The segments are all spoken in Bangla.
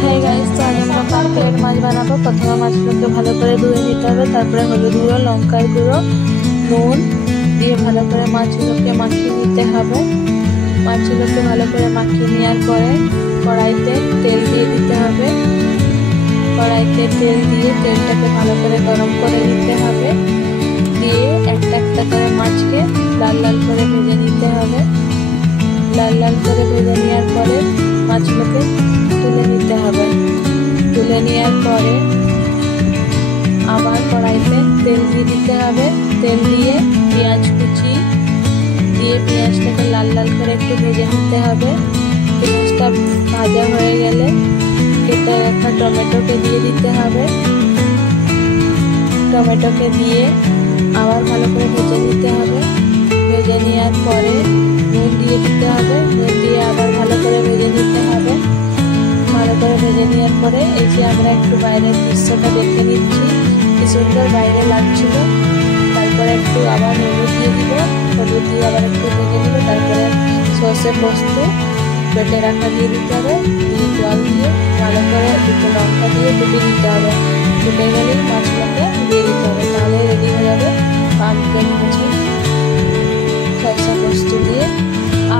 হ্যাঁ গাইস, তো আজ আমরা পাম্পলেট মাছ বানাবো। প্রথমে মাছগুলোকে ভালো করে ধুয়ে নিতে হবে, তারপরে হলুদ গুঁড়ো, লঙ্কার গুঁড়ো, নুন দিয়ে ভালো করে মাছগুলোকে মাখিয়ে নিতে হবে। মাছগুলোকে ভালো করে মাখিয়ে নেওয়ার পরে কড়াইতে তেল দিয়ে দিতে হবে। কড়াইতে তেল দিয়ে তেলটাকে ভালো করে গরম করে নিতে হবে। দিয়ে একটা একটা করে মাছকে লাল লাল করে ভেজে নিতে হবে। লাল লাল করে ভেজে নেওয়ার পরে মাছগুলোকে তুলে নিতে হবে। তুলে নেওয়ার পরে আবার কড়াইতে তেল দিয়ে দিতে হবে। তেল দিয়ে পেঁয়াজ কুচি দিয়ে পেঁয়াজটাকে লাল লাল করে একটু ভেজে নিতে হবে। পেঁয়াজটা ভাজা হয়ে গেলে কেটে রাখা টমেটোকে দিয়ে দিতে হবে। টমেটোকে দিয়ে আবার ভালো করে ভেজে নিতে হবে। ভেজে নেওয়ার পরে নুন দিয়ে দিতে হবে। নুন দিয়ে আবার ভালো করে ভেজে নিতে হবে। ভালো করে ভেজে নেওয়ার পরে এই যে আমরা একটু বাইরের দৃশ্যটা দেখে নিচ্ছি, কি সুন্দর বাইরে লাগছিল। তারপরে একটু আবার হলুদ দিয়ে দিব। হলুদ দিয়ে আবার একটু ভেজে নিব। তারপরে সর্ষে পোস্ত বেটে রাখা দিয়ে দিতে হবে। দিয়ে জল দিয়ে ভালো করে দুটো লঙ্কা দিয়ে ফুটে দিতে হবে। ফুটে গেলেই মাছগুলোকে দিয়ে দিতে হবে। তাহলে রেডি হয়ে যাবে পাম্পলেট মাছের সর্ষে পোস্ত দিয়ে।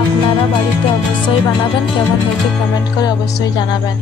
আপনারা বাড়িতে অবশ্যই বানাবেন। কেমন হয়েছে কমেন্ট করে অবশ্যই জানাবেন।